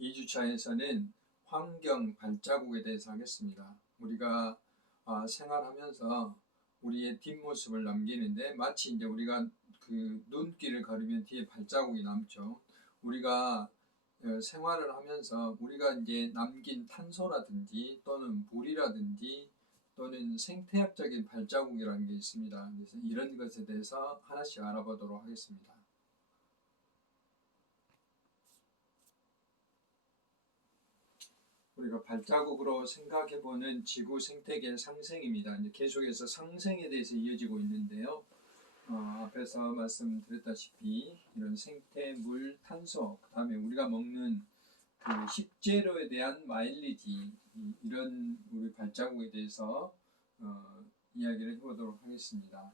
2주차에서는 환경 발자국에 대해서 하겠습니다. 우리가 생활하면서 우리의 뒷모습을 남기는데 마치 이제 우리가 그 눈길을 가르면 뒤에 발자국이 남죠. 우리가 생활을 하면서 우리가 이제 남긴 탄소라든지 또는 물이라든지 또는 생태학적인 발자국이라는 게 있습니다. 그래서 이런 것에 대해서 하나씩 알아보도록 하겠습니다. 우리가 발자국으로 생각해보는 지구 생태계의 상생입니다. 이제 계속해서 상생에 대해서 이어지고 있는데요. 앞에서 말씀드렸다시피 이런 생태, 물, 탄소, 그 다음에 우리가 먹는 그 식재료에 대한 마일리지, 이런 우리 발자국에 대해서 이야기를 해보도록 하겠습니다.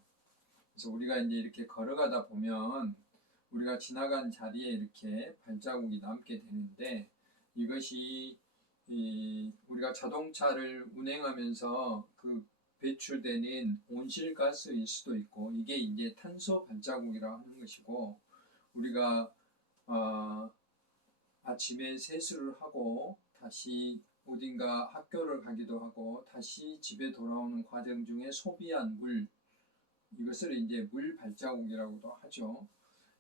그래서 우리가 이제 이렇게 걸어가다 보면 우리가 지나간 자리에 이렇게 발자국이 남게 되는데, 이것이 우리가 자동차를 운행하면서 그 배출되는 온실가스일 수도 있고, 이게 이제 탄소 발자국이라고 하는 것이고, 우리가 아침에 세수를 하고 다시 어딘가 학교를 가기도 하고 다시 집에 돌아오는 과정 중에 소비한 물, 이것을 이제 물 발자국이라고도 하죠.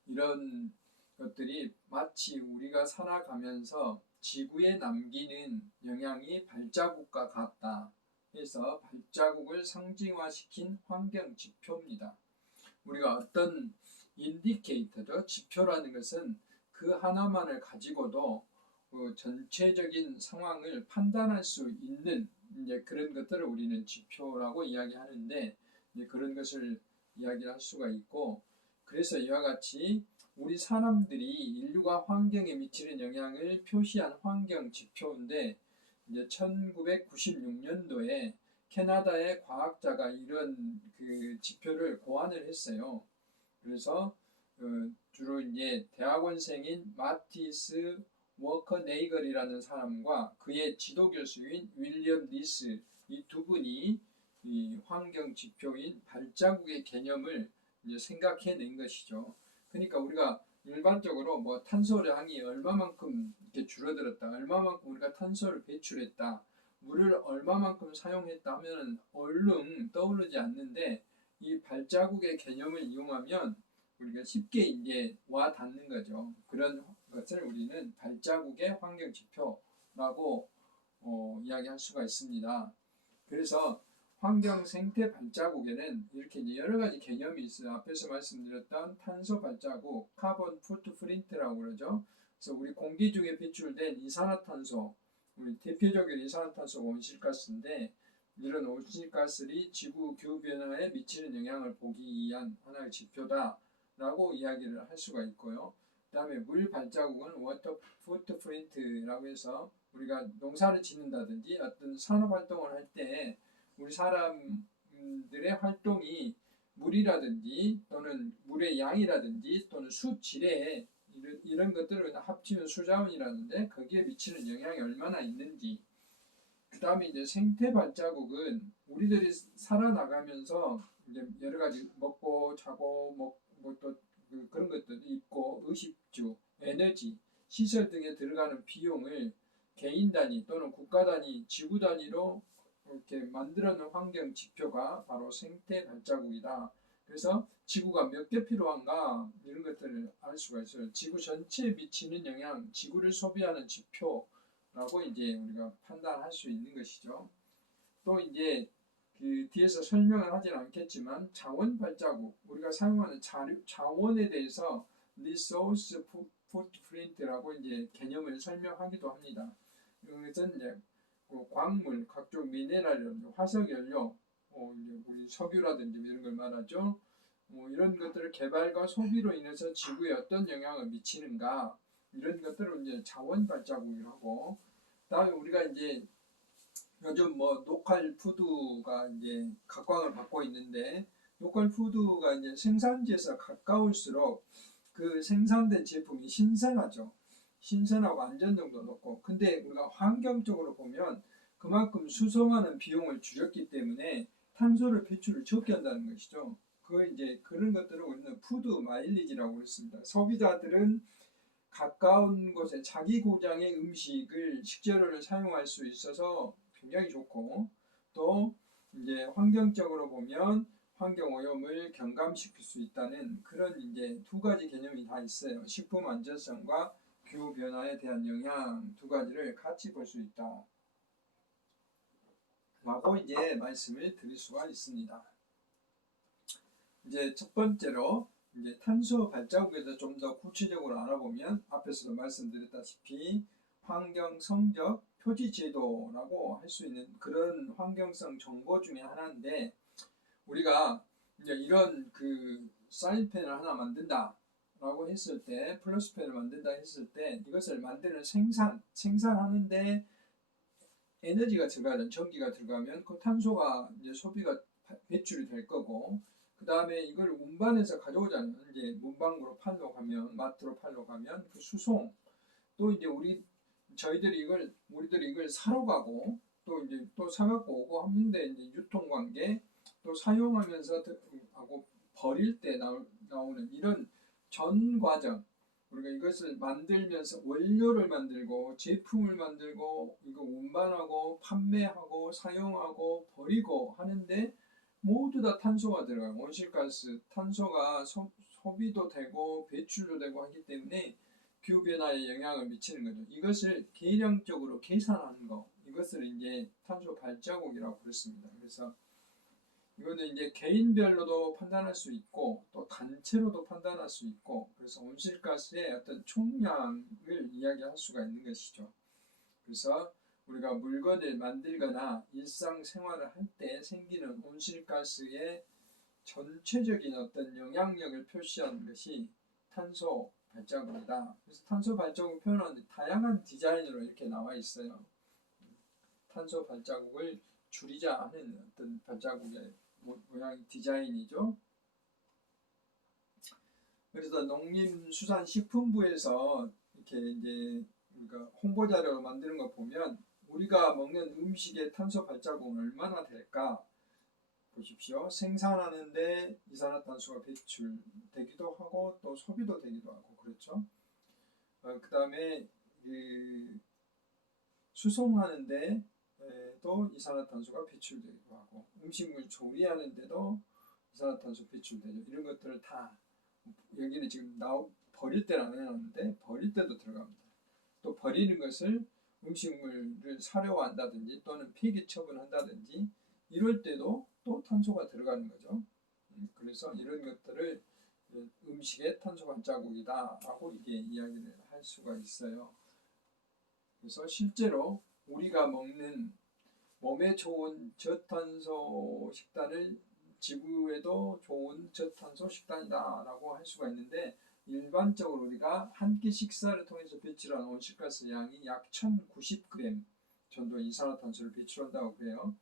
이런 것들이 마치 우리가 살아가면서 지구에 남기는 영향이 발자국과 같다 해서 발자국을 상징화시킨 환경 지표입니다. 우리가 어떤 인디케이터죠. 지표라는 것은 그 하나만을 가지고도 전체적인 상황을 판단할 수 있는 이제 그런 것들을 우리는 지표라고 이야기하는데, 이제 그런 것을 이야기할 수가 있고, 그래서 이와 같이 우리 사람들이 인류가 환경에 미치는 영향을 표시한 환경 지표인데, 이제 1996년도에 캐나다의 과학자가 이런 그 지표를 고안을 했어요. 그래서 주로 이제 대학원생인 마티스 워커 네이걸이라는 사람과 그의 지도 교수인 윌리엄 리스, 이 두 분이 이 환경 지표인 발자국의 개념을 이제 생각해낸 것이죠. 그러니까 우리가 일반적으로 뭐 탄소량이 얼마만큼 이렇게 줄어들었다, 얼마만큼 우리가 탄소를 배출했다, 물을 얼마만큼 사용했다 하면은 얼른 떠오르지 않는데, 이 발자국의 개념을 이용하면 우리가 쉽게 이제 와 닿는 거죠. 그런 것을 우리는 발자국의 환경 지표라고 이야기할 수가 있습니다. 그래서 환경 생태 발자국에는 이렇게 이제 여러 가지 개념이 있어요. 앞에서 말씀드렸던 탄소 발자국, 카본 푸트프린트라고 그러죠. 그래서 우리 공기 중에 배출된 이산화탄소, 우리 대표적인 이산화탄소가 온실가스인데, 이런 온실가스들이 지구 기후변화에 미치는 영향을 보기 위한 하나의 지표다라고 이야기를 할 수가 있고요. 그 다음에 물 발자국은 워터 푸트프린트라고 해서 우리가 농사를 짓는다든지 어떤 산업활동을 할 때 우리 사람들의 활동이 물이라든지 또는 물의 양이라든지 또는 수질에 이런 것들을 합치면 수자원이라는데 거기에 미치는 영향이 얼마나 있는지, 그 다음에 이제 생태 발자국은 우리들이 살아나가면서 이제 여러 가지 먹고 자고 또 그런 것들이 있고, 의식주, 에너지, 시설 등에 들어가는 비용을 개인 단위 또는 국가 단위, 지구 단위로 이렇게 만들어 놓은 환경 지표가 바로 생태 발자국이다. 그래서 지구가 몇 개 필요한가 이런 것들을 알 수가 있어요. 지구 전체에 미치는 영향, 지구를 소비하는 지표라고 이제 우리가 판단할 수 있는 것이죠. 또 이제 그 뒤에서 설명을 하진 않겠지만 자원 발자국, 우리가 사용하는 자원에 대해서 리소스 푸트프린트라고 이제 개념을 설명하기도 합니다. 이것은 이제 광물, 각종 미네랄, 화석 연료, 우리 석유라든지 이런 걸 말하죠. 이런 것들을 개발과 소비로 인해서 지구에 어떤 영향을 미치는가, 이런 것들을 이제 자원 발자국이라고. 그다음에 우리가 이제 요즘 뭐 로컬 푸드가 이제 각광을 받고 있는데, 로컬 푸드가 이제 생산지에서 가까울수록 그 생산된 제품이 신선하죠. 신선하고 안전성도 높고. 근데 우리가 환경적으로 보면 그만큼 수송하는 비용을 줄였기 때문에 탄소를 배출을 적게 한다는 것이죠. 그 이제 그런 것들을 우리는 푸드 마일리지라고 했습니다. 소비자들은 가까운 곳에 자기 고장의 음식을 식재료를 사용할 수 있어서 굉장히 좋고, 또 이제 환경적으로 보면 환경 오염을 경감시킬 수 있다는 그런 이제 두 가지 개념이 다 있어요. 식품 안전성과 기후 변화에 대한 영향 두 가지를 같이 볼 수 있다. 라고 이제 말씀을 드릴 수가 있습니다. 이제 첫 번째로 이제 탄소 발자국에 대해서 좀 더 구체적으로 알아보면 앞에서도 말씀드렸다시피 환경 성적 표지 제도라고 할 수 있는 그런 환경성 정보 중에 하나인데, 우리가 이제 이런 그 사인펜을 하나 만든다라고 했을 때, 플러스펜을 만든다 했을 때 이것을 만드는 생산하는데 에너지가 들어가든 전기가 들어가면 그 탄소가 이제 소비가 배출이 될 거고, 그 다음에 이걸 운반해서 가져오잖아요. 이제 문방구로 팔러 가면, 마트로 팔러 가면 그 수송, 또 이제 우리들이 이걸 사러 가고, 또 이제 또 사갖고 오고 하는데 이제 유통관계, 또 사용하면서 하고 버릴 때 나오는 이런 전 과정, 우리가 이것을 만들면서 원료를 만들고 제품을 만들고 이거 운반하고 판매하고 사용하고 버리고 하는데 모두 다 탄소가 들어가요. 온실가스, 탄소가 소비도 되고 배출도 되고 하기 때문에 기후변화에 영향을 미치는 거죠. 이것을 계량적으로 계산하는 거, 이것을 이제 탄소 발자국이라고 부르습니다. 그래서 이거는 이제 개인별로도 판단할 수 있고 또 단체로도 판단할 수 있고, 그래서 온실가스의 어떤 총량을 이야기할 수가 있는 것이죠. 그래서 우리가 물건을 만들거나 일상생활을 할 때 생기는 온실가스의 전체적인 어떤 영향력을 표시하는 것이 탄소 발자국이다. 그래서 탄소 발자국 표현하는 다양한 디자인으로 이렇게 나와 있어요. 탄소 발자국을 줄이자 하는 어떤 발자국의 모양 디자인이죠. 그래서 농림수산식품부에서 이렇게 이제 우리가 홍보 자료를 만드는 거 보면 우리가 먹는 음식의 탄소 발자국은 얼마나 될까 보십시오. 생산하는데 이산화탄소가 배출되기도 하고 또 소비도 되기도 하고 그렇죠. 그 다음에 수송하는데 또 이산화탄소가 배출되기도 하고, 음식물 조리하는데도 이산화탄소 배출되죠. 이런 것들을 다 여기는 지금 버릴 때는 안 해놨는데 버릴 때도 들어갑니다. 또 버리는 것을 음식물을 사료화한다든지 또는 폐기 처분한다든지 이럴 때도 또 탄소가 들어가는 거죠. 그래서 이런 것들을 음식의 탄소 발자국이다 라고 이게 이야기를 할 수가 있어요. 그래서 실제로 우리가 먹는 몸에 좋은 저탄소 식단을 지구에도 좋은 저탄소 식단이다 라고 할 수가 있는데, 일반적으로 우리가 한 끼 식사를 통해서 배출하는 온실가스 양이 약 1090g 정도 이산화탄소를 배출한다고 그래요.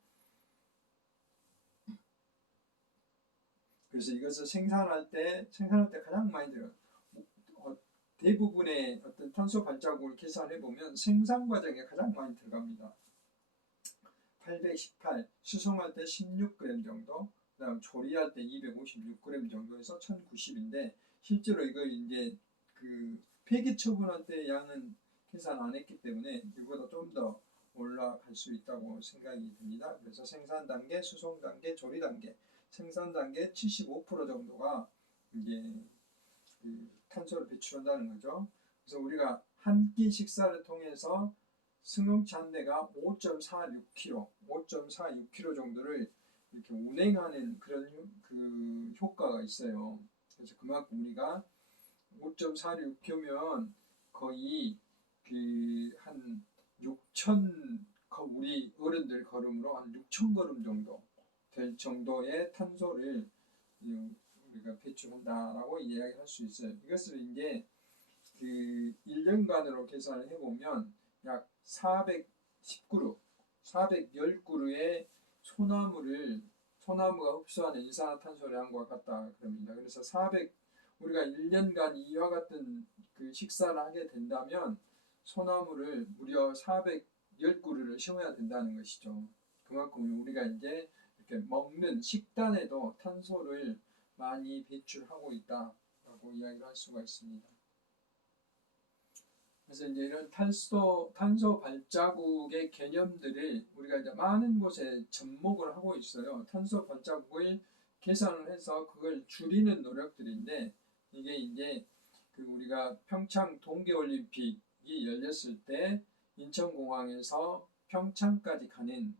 그래서 이것을 생산할 때 가장 많이 들어요. 대부분의 어떤 탄소 발자국을 계산해 보면 생산 과정에 가장 많이 들어갑니다. 818, 수송할 때 16g 정도, 그다음 조리할 때 256g 정도에서 1090인데 실제로 이걸 이제 그 폐기 처분할 때 양은 계산 안 했기 때문에 이보다 좀 더 올라갈 수 있다고 생각이 듭니다. 그래서 생산 단계, 수송 단계, 조리 단계, 생산 단계 75% 정도가 이제 그 탄소를 배출한다는 거죠. 그래서 우리가 한 끼 식사를 통해서 승용차 한 대가 5.46kg 정도를 이렇게 운행하는 그런 그 효과가 있어요. 그래서 그만큼 우리가 5.46km면 거의 그 한 6천, 우리 어른들 걸음으로 한 6천 걸음 정도 될 정도의 탄소를 우리가 배출한다라고 이야기할 수 있어요. 이것을 이제 그 1년간으로 계산을 해보면 약 410그루, 410그루의 소나무가 흡수하는 이산화탄소량과 같다 그럽니다. 그래서 우리가 1년간 이와 같은 그 식사를 하게 된다면 소나무를 무려 410그루를 심어야 된다는 것이죠. 그만큼 우리가 이제 이렇게 먹는 식단에도 탄소를 많이 배출하고 있다라고 이야기를 할 수가 있습니다. 그래서 이제 이런 탄소 발자국의 개념들을 우리가 이제 많은 곳에 접목을 하고 있어요. 탄소 발자국을 계산을 해서 그걸 줄이는 노력들인데, 이게 이제 그 우리가 평창 동계올림픽이 열렸을 때 인천공항에서 평창까지 가는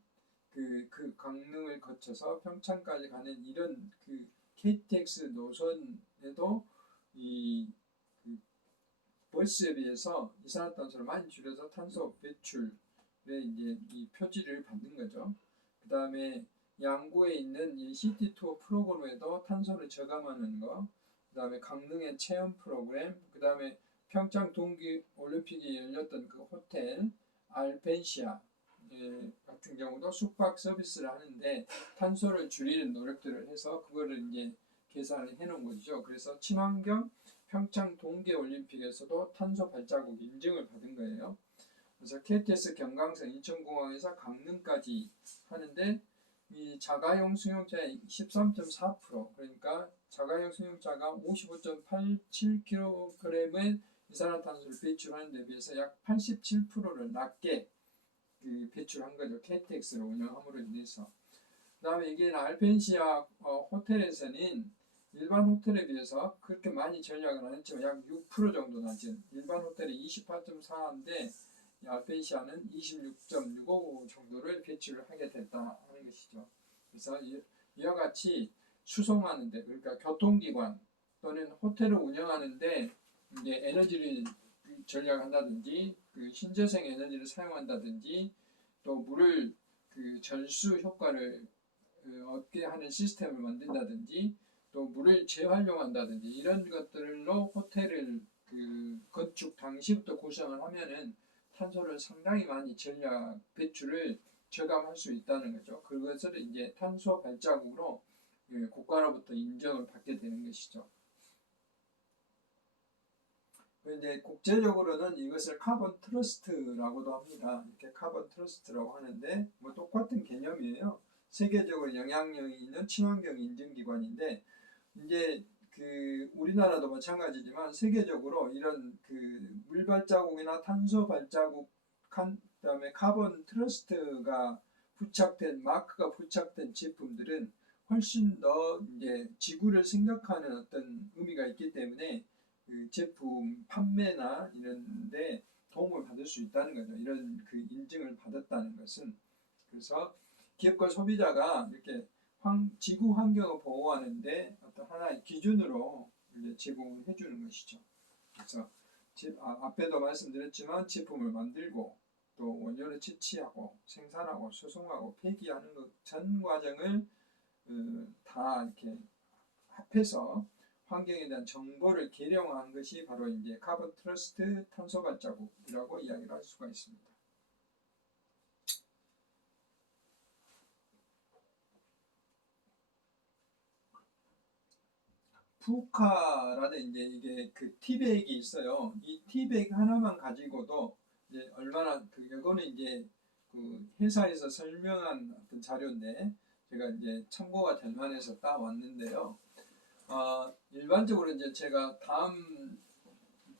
그 강릉을 거쳐서 평창까지 가는 이런 그 KTX 노선에도 이 버스에 비해서 이산화탄소를 많이 줄여서 탄소 배출에 이제 이 표지를 받는 거죠. 그 다음에 양구에 있는 이 시티 투어 프로그램에도 탄소를 저감하는 거, 그 다음에 강릉의 체험 프로그램, 그 다음에 평창 동계 올림픽이 열렸던 그 호텔 알펜시아 같은 경우도 숙박 서비스를 하는데 탄소를 줄이는 노력들을 해서 그거를 이제 계산을 해놓은 거죠. 그래서 친환경 평창 동계올림픽에서도 탄소 발자국 인증을 받은 거예요. 그래서 KTX 경강선 인천공항에서 강릉까지 하는데 이 자가용 수용자의 13.4%, 그러니까 자가용 수용자가 55.87kg의 이산화탄소를 배출하는 데 비해서 약 87%를 낮게 배출한 거죠. KTX를 운영함으로 인해서. 그 다음에 이게 알펜시아 호텔에서는 일반 호텔에 비해서 그렇게 많이 전략을 안 했지만 약 6% 정도 낮은, 일반 호텔이 28.4인데 알펜시아는 26.65 정도를 배출을 하게 됐다 하는 것이죠. 그래서 이와 같이 수송하는데, 그러니까 교통기관 또는 호텔을 운영하는데 이제 에너지를 전략한다든지 그 신재생 에너지를 사용한다든지 또 물을 그 전수 효과를 얻게 하는 시스템을 만든다든지 또 물을 재활용한다든지 이런 것들로 호텔을 그 건축 당시부터 구성을 하면은 탄소를 상당히 많이 전략 배출을 저감할 수 있다는 거죠. 그것을 이제 탄소 발자국으로 국가로부터 인정을 받게 되는 것이죠. 그런데 국제적으로는 이것을 카본 트러스트라고도 합니다. 이렇게 카본 트러스트라고 하는데 뭐 똑같은 개념이에요. 세계적으로 영향력이 있는 친환경 인증기관인데 이제 그 우리나라도 마찬가지지만 세계적으로 이런 그 물발자국이나 탄소 발자국, 그다음에 카본 트러스트가 부착된 마크가 부착된 제품들은 훨씬 더 이제 지구를 생각하는 어떤 의미가 있기 때문에 그 제품 판매나 이런데 도움을 받을 수 있다는 거죠. 이런 그 인증을 받았다는 것은. 그래서 기업과 소비자가 이렇게 지구 환경을 보호하는데 어떤 하나의 기준으로 이제 제공을 해주는 것이죠. 그래서 앞에도 말씀드렸지만 제품을 만들고 또 원료를 채취하고 생산하고 수송하고 폐기하는 것 전 과정을 다 이렇게 합해서 환경에 대한 정보를 계량한 것이 바로 이제 카본 트러스트 탄소 발자국이라고 이야기를 할 수가 있습니다. 푸카라는 이제 이게 그 티백이 있어요. 이 티백 하나만 가지고도 이제 얼마나 이거는 이제 그 회사에서 설명한 어떤 자료인데 제가 이제 참고가 될 만해서 따왔는데요. 일반적으로 이제 제가 다음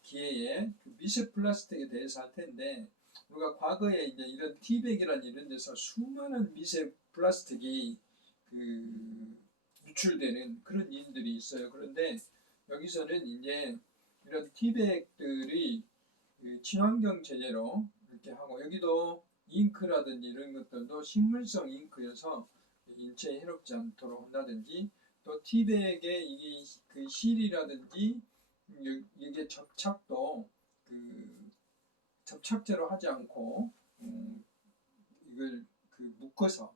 기회에 그 미세 플라스틱에 대해서 할 텐데 우리가 과거에 이제 이런 티백이라는 이런 데서 수많은 미세 플라스틱이 그 유출되는 그런 일들이 있어요. 그런데 여기서는 이제 이런 티백들이 그 친환경 재재로 이렇게 하고 여기도 잉크라든지 이런 것들도 식물성 잉크여서 인체에 해롭지 않도록 한다든지 또 티백의 이게 그 실이라든지 이게 접착도 그 접착제로 하지 않고 이걸 그 묶어서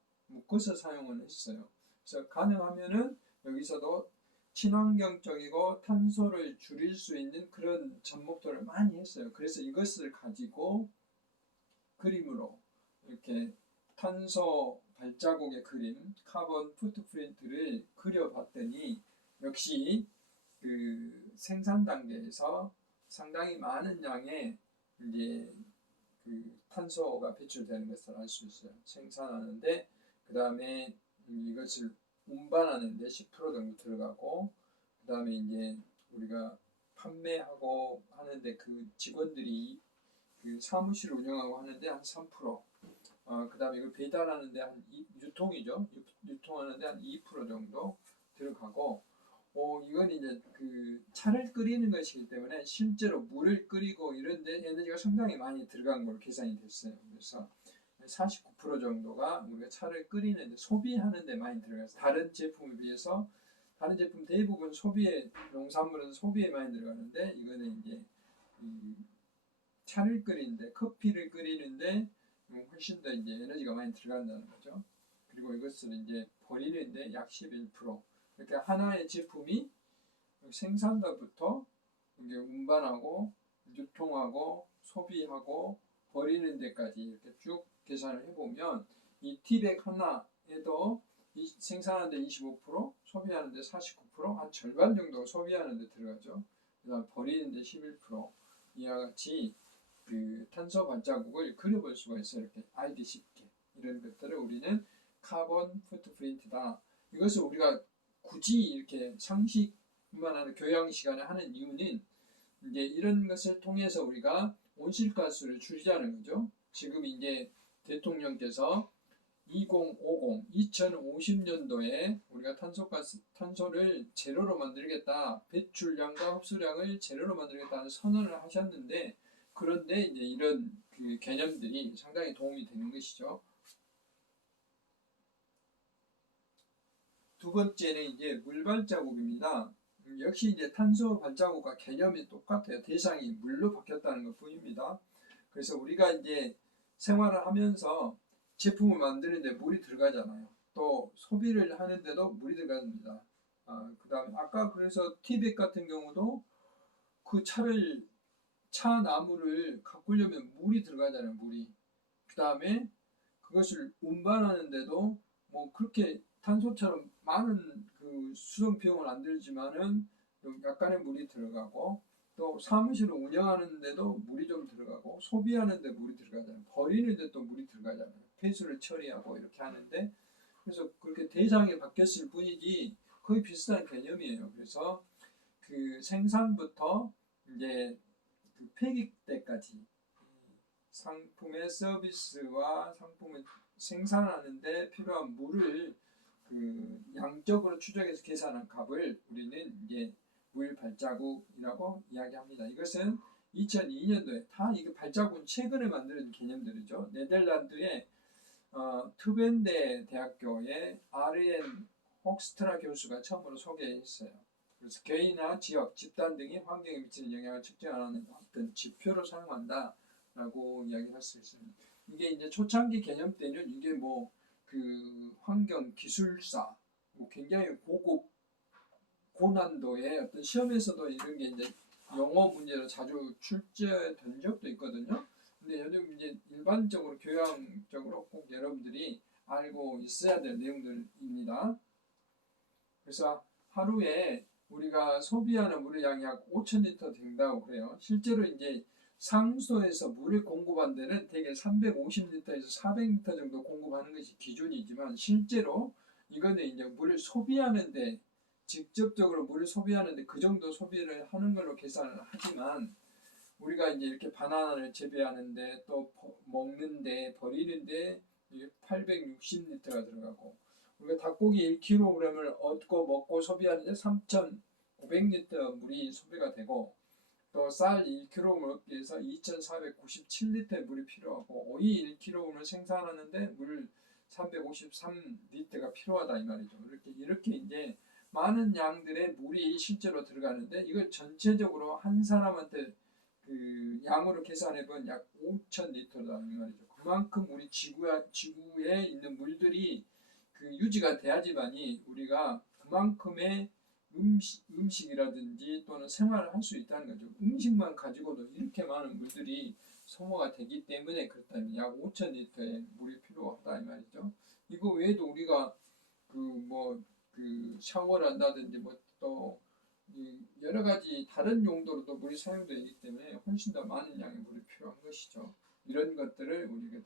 사용을 했어요. 그래서 가능하면은 여기서도 친환경적이고 탄소를 줄일 수 있는 그런 접목들을 많이 했어요. 그래서 이것을 가지고 그림으로 이렇게 탄소 발자국의 그림, 카본 푸트프린트를 그려봤더니 역시 그 생산 단계에서 상당히 많은 양의 이제 그 탄소가 배출되는 것을 알 수 있어요. 생산하는데 그 다음에 이것을 운반하는데 10% 정도 들어가고 그 다음에 이제 우리가 판매하고 하는데 그 직원들이 그 사무실을 운영하고 하는데 한 3%, 그다음에 이걸 배달하는데 유통이죠. 유통하는데 한 2% 정도 들어가고, 이건 이제 그 차를 끓이는 것이기 때문에 실제로 물을 끓이고 이런데 에너지가 상당히 많이 들어간 걸로 계산이 됐어요. 그래서 49% 정도가 우리가 차를 끓이는데 소비하는 데 많이 들어가서 다른 제품에 비해서 다른 제품 대부분 농산물은 소비에 많이 들어가는데 이거는 이제 차를 끓이는데 커피를 끓이는데 훨씬 더 이제 에너지가 많이 들어간다는 거죠. 그리고 이것을 이제 버리는데 약 11%. 그러니까 하나의 제품이 생산자부터 이제 운반하고 유통하고 소비하고 버리는 데까지 이렇게 쭉 계산을 해보면 이 티백 하나에도 생산하는데 25%, 소비하는데 49%, 한 절반 정도 소비하는데 들어가죠. 그다음 버리는데 11%. 이와 같이 그 탄소 발자국을 그려볼 수가 있어요. 이렇게 알기 쉽게. 이런 것들을 우리는 카본 푸트프린트다. 이것을 우리가 굳이 이렇게 상식만 하는 교양 시간에 하는 이유는 이제 이런 것을 통해서 우리가 온실가스를 줄이자는 거죠. 지금 이제 대통령께서 2050년도에 우리가 탄소를 제로로 만들겠다, 배출량과 흡수량을 제로로 만들겠다는 선언을 하셨는데, 그런데 이제 이런 그 개념들이 상당히 도움이 되는 것이죠. 두 번째는 이제 물 발자국입니다. 역시 이제 탄소 발자국과 개념이 똑같아요. 대상이 물로 바뀌었다는 것 뿐입니다. 그래서 우리가 이제 생활을 하면서 제품을 만드는데 물이 들어가잖아요. 또 소비를 하는데도 물이 들어갑니다. 그 다음에 아까 그래서 티백 같은 경우도 그 차 나무를 가꾸려면 물이 들어가잖아요. 물이. 그 다음에 그것을 운반하는데도 뭐 그렇게 탄소처럼 많은 그 수송 비용은 안 들지만은 약간의 물이 들어가고, 또 사무실을 운영하는데도 물이 좀 들어가고, 소비하는데 물이 들어가잖아요. 버리는데 또 물이 들어가잖아요. 폐수를 처리하고 이렇게 하는데, 그래서 그렇게 대상이 바뀌었을 뿐이지 거의 비슷한 개념이에요. 그래서 그 생산부터 이제 그 폐기 때까지 상품의 서비스와 상품을 생산하는데 필요한 물을 그 양적으로 추적해서 계산한 값을 우리는 이제 물 발자국이라고 이야기합니다. 이것은 2002년도에 다 이게 발자국은 최근에 만든 개념들이죠. 네덜란드의 투벤데 대학교의 RN 혹스트라 교수가 처음으로 소개했어요. 그래서 개인이나 지역, 집단 등이 환경에 미치는 영향을 측정하는 어떤 지표로 사용한다라고 이야기할 수 있습니다. 이게 이제 초창기 개념 때는 이게 뭐 그 환경 기술사, 뭐 굉장히 고난도의 어떤 시험에서도 이런 게 이제 영어 문제로 자주 출제된 적도 있거든요. 근데 요즘 이제 일반적으로 교양적으로 꼭 여러분들이 알고 있어야 될 내용들입니다. 그래서 하루에 우리가 소비하는 물의 양이 약 5,000리터 된다고 그래요. 실제로 이제 상소에서 물을 공급한 데는 대개 350리터에서 400리터 정도 공급하는 것이 기준이지만, 실제로 이거는 이제 물을 소비하는데, 직접적으로 물을 소비하는데 그 정도 소비를 하는 걸로 계산을 하지만, 우리가 이제 이렇게 바나나를 재배하는데 또 먹는데 버리는데 860리터가 들어가고, 우리가 닭고기 1kg을 얻고 먹고 소비하는데 3,900리터 물이 소비가 되고, 또 쌀 1kg를 얻기 위해서 2,497리터의 물이 필요하고, 오이 1kg을 생산하는데 물 353리터가 필요하다 이 말이죠. 이렇게 이제 많은 양들의 물이 실제로 들어가는데, 이걸 전체적으로 한 사람한테 그 양으로 계산해본 약 5,000리터다 이 말이죠. 그만큼 우리 지구에 있는 물들이 그 유지가 돼야지만이 우리가 그만큼의 음식이라든지 또는 생활을 할 수 있다는 거죠. 음식만 가지고도 이렇게 많은 물들이 소모가 되기 때문에 그렇다면 약 5,000리터의 물이 필요하다 이 말이죠. 이거 외에도 우리가 그 샤워를 한다든지 뭐 또 여러 가지 다른 용도로도 물이 사용되기 때문에 훨씬 더 많은 양의 물이 필요한 것이죠. 이런 것들을 우리가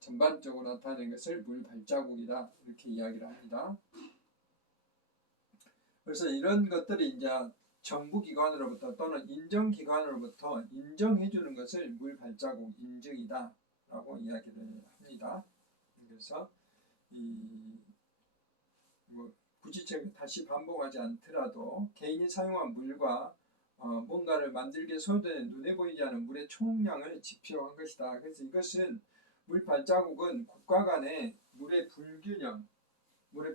전반적으로 나타내는 것을 물 발자국이다 이렇게 이야기를 합니다. 그래서 이런 것들이 이제 정부기관으로부터 또는 인정기관으로부터 인정해주는 것을 물 발자국 인증이다 라고 이야기를 합니다. 그래서 뭐 굳이 제가 다시 반복하지 않더라도 개인이 사용한 물과 뭔가를 만들기에 소요되는 눈에 보이지 않는 물의 총량을 지표한 것이다. 그래서 이것은 물 발자국은 국가 간의 물의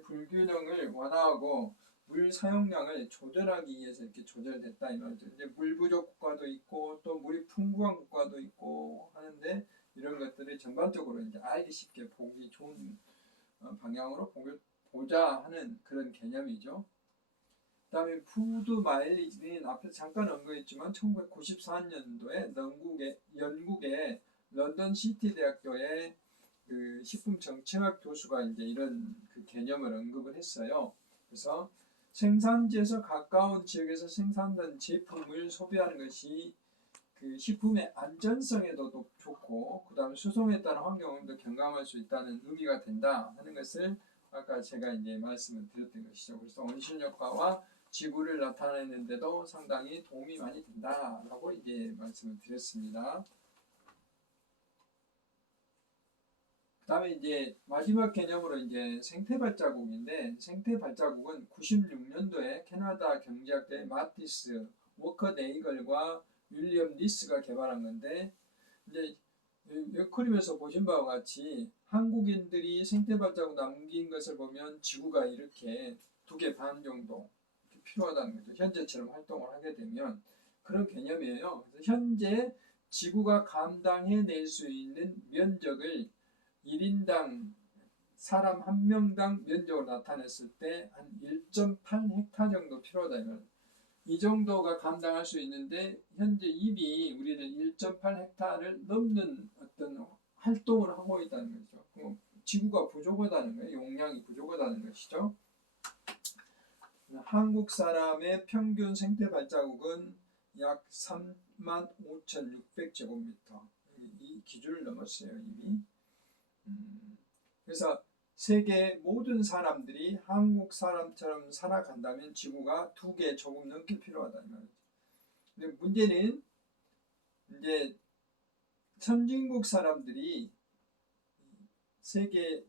불균형을 완화하고 물 사용량을 조절하기 위해서 이렇게 조절됐다 이 말이죠. 이제 물 부족 국가도 있고 또 물이 풍부한 국가도 있고 하는데 이런 것들을 전반적으로 이제 알기 쉽게 보기 좋은 방향으로 보자 하는 그런 개념이죠. 그 다음에 푸드 마일리지는 앞에서 잠깐 언급했지만 1994년도에 영국의 런던 시티 대학교의 그 식품 정책학 교수가 이제 이런 그 개념을 언급을 했어요. 그래서 생산지에서 가까운 지역에서 생산된 제품을 소비하는 것이 그 식품의 안전성에도 좋고 그 다음에 수송에 따른 환경오염도 경감할 수 있다는 의미가 된다 하는 것을 아까 제가 이제 말씀을 드렸던 것이죠. 그래서 온실 효과와 지구를 나타내는데도 상당히 도움이 많이 된다라고 이제 말씀을 드렸습니다. 그 다음에 이제 마지막 개념으로 이제 생태 발자국인데 생태 발자국은 96년도에 캐나다 경제학자의 마티스 워커네이걸과 윌리엄 리스가 개발한 건데 이제 그림에서 보신 바와 같이 한국인들이 생태 발자국 남긴 것을 보면 지구가 이렇게 2개 반 정도 필요하다는 거죠. 현재처럼 활동을 하게 되면 그런 개념이에요. 그래서 현재 지구가 감당해낼 수 있는 면적을 1인당 사람 한 명당 면적으로 나타냈을 때 한 1.8헥타 정도 필요하다. 이 정도가 감당할 수 있는데 현재 이미 우리는 1.8헥타를 넘는 어떤 활동을 하고 있다는 거죠. 지구가 부족하다는 거예요. 용량이 부족하다는 것이죠. 한국 사람의 평균 생태 발자국은 약 35,600제곱미터. 이 기준을 넘었어요, 이미. 그래서 세계 모든 사람들이 한국 사람처럼 살아간다면 지구가 2개 조금 넘게 필요하다 이 말이죠. 근데 문제는 이제 선진국 사람들이 세계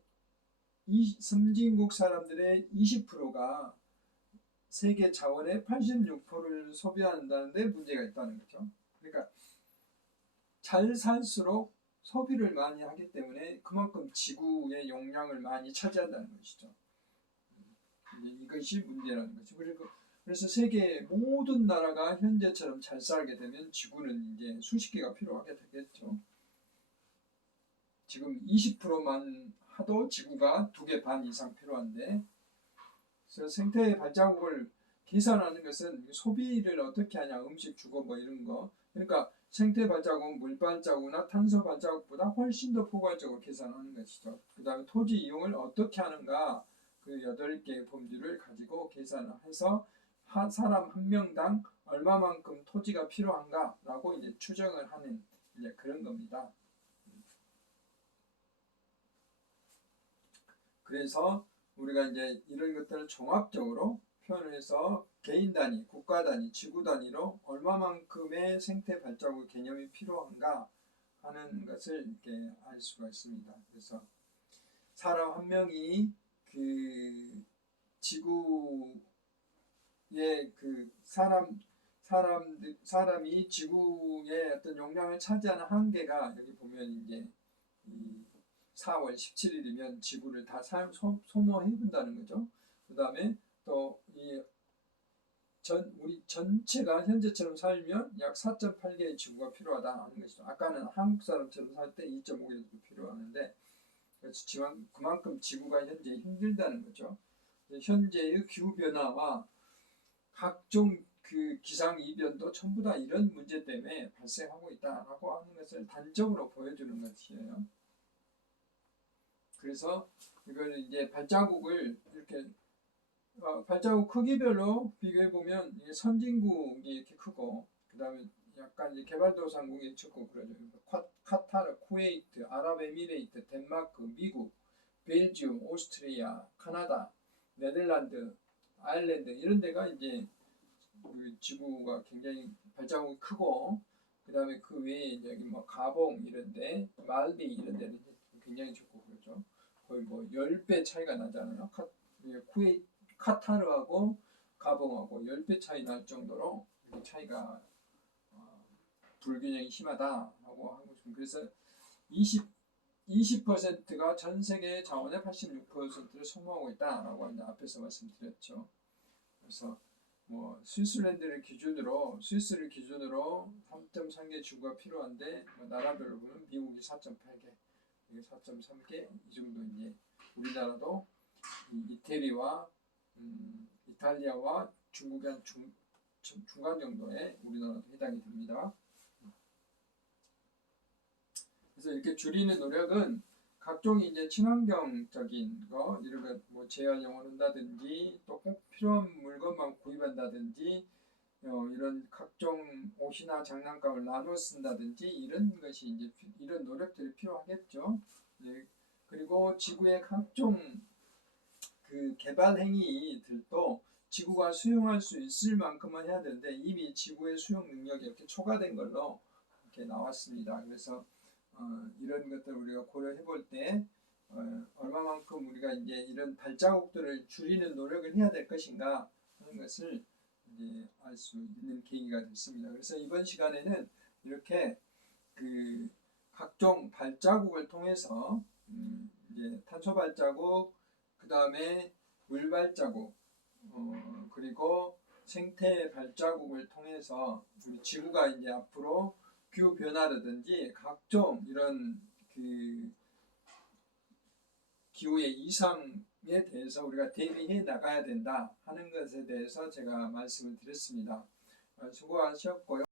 선진국 사람들의 20%가 세계 자원의 86%를 소비한다는데 문제가 있다는 거죠. 그러니까 잘 살수록 소비를 많이 하기 때문에 그만큼 지구의 용량을 많이 차지한다는 것이죠. 이것이 문제라는 거죠. 그래서 세계 모든 나라가 현재처럼 잘 살게 되면 지구는 이제 수십 개가 필요하게 되겠죠. 지금 20%만 하도 지구가 2개 반 이상 필요한데, 그래서 생태의 발자국을 계산하는 것은 소비를 어떻게 하냐, 음식 주고 뭐 이런 거. 그러니까 생태 발자국은 물 발자국이나 탄소 발자국보다 훨씬 더 포괄적으로 계산하는 것이죠. 그 다음에 토지 이용을 어떻게 하는가, 그 8개의 범주를 가지고 계산을 해서 사람 한 명당 얼마만큼 토지가 필요한가라고 이제 추정을 하는 이제 그런 겁니다. 그래서 우리가 이제 이런 것들을 종합적으로 표현을 해서 개인 단위, 국가 단위, 지구 단위로 얼마만큼의 생태 발자국 개념이 필요한가 하는 것을 이렇게 알 수가 있습니다. 그래서 사람 한 명이 그 지구의 그 사람이 지구의 어떤 용량을 차지하는 한계가 여기 보면 이제 4월 17일이면 지구를 다 소모해본다는 거죠. 그 다음에 또 우리 전체가 현재처럼 살면 약 4.8개의 지구가 필요하다 하는 것이죠. 아까는 한국 사람처럼 살 때 2.5개 정도 필요하는데, 그래서 그만큼 지구가 현재 힘들다는 거죠. 현재의 기후변화와 각종 그 기상이변도 전부 다 이런 문제 때문에 발생하고 있다라고 하는 것을 단적으로 보여주는 것이에요. 그래서 이걸 이제 발자국을 이렇게 발자국 크기별로 비교해 보면 선진국이 이렇게 크고, 그 다음에 약간 이제 개발도상국이 적고 그러죠. 카타르, 쿠웨이트, 아랍에미레이트, 덴마크, 미국, 벨지움, 오스트리아, 카나다, 네덜란드, 아일랜드 이런 데가 이제 그 지구가 굉장히 발자국이 크고 그다음에 그 외에 여기 뭐 가봉 이런데 말리 이런 데는 굉장히 적고 그렇죠. 거의 뭐 10배 차이가 나잖아요. 카타르하고 가봉하고 10배 차이 날 정도로 차이가 불균형이 심하다라고 하고 있습니다. 그래서 20%가 전 세계 자원의 86%를 소모하고 있다라고 이제 앞에서 말씀드렸죠. 그래서 뭐 스위스를 기준으로 3.3개 지구가 필요한데 뭐 나라별로 보면 미국이 4.8개, 4.3개 이 정도 이제 우리나라도 이태리와 이탈리아와 중국이 한 중간 정도에 우리나라도 해당이 됩니다. 그래서 이렇게 줄이는 노력은 각종 이제 친환경적인 거 이런 거 뭐 재활용을 한다든지 또 꼭 필요한 물건만 구입한다든지 이런 각종 옷이나 장난감을 나눠 쓴다든지 이런 것이 이제 이런 노력들이 필요하겠죠. 네. 그리고 지구의 각종 그 개발 행위들도 지구가 수용할 수 있을 만큼만 해야 되는데 이미 지구의 수용 능력이 이렇게 초과된 걸로 이렇게 나왔습니다. 그래서 이런 것들 우리가 고려해 볼 때 얼마만큼 우리가 이제 이런 발자국들을 줄이는 노력을 해야 될 것인가 하는 것을 이제 알 수 있는 계기가 됐습니다. 그래서 이번 시간에는 이렇게 그 각종 발자국을 통해서 이제 탄소 발자국, 그 다음에 물 발자국, 그리고 생태 발자국을 통해서 우리 지구가 이제 앞으로 기후 변화라든지 각종 이런 그 기후의 이상에 대해서 우리가 대비해 나가야 된다 하는 것에 대해서 제가 말씀을 드렸습니다. 수고하셨고요.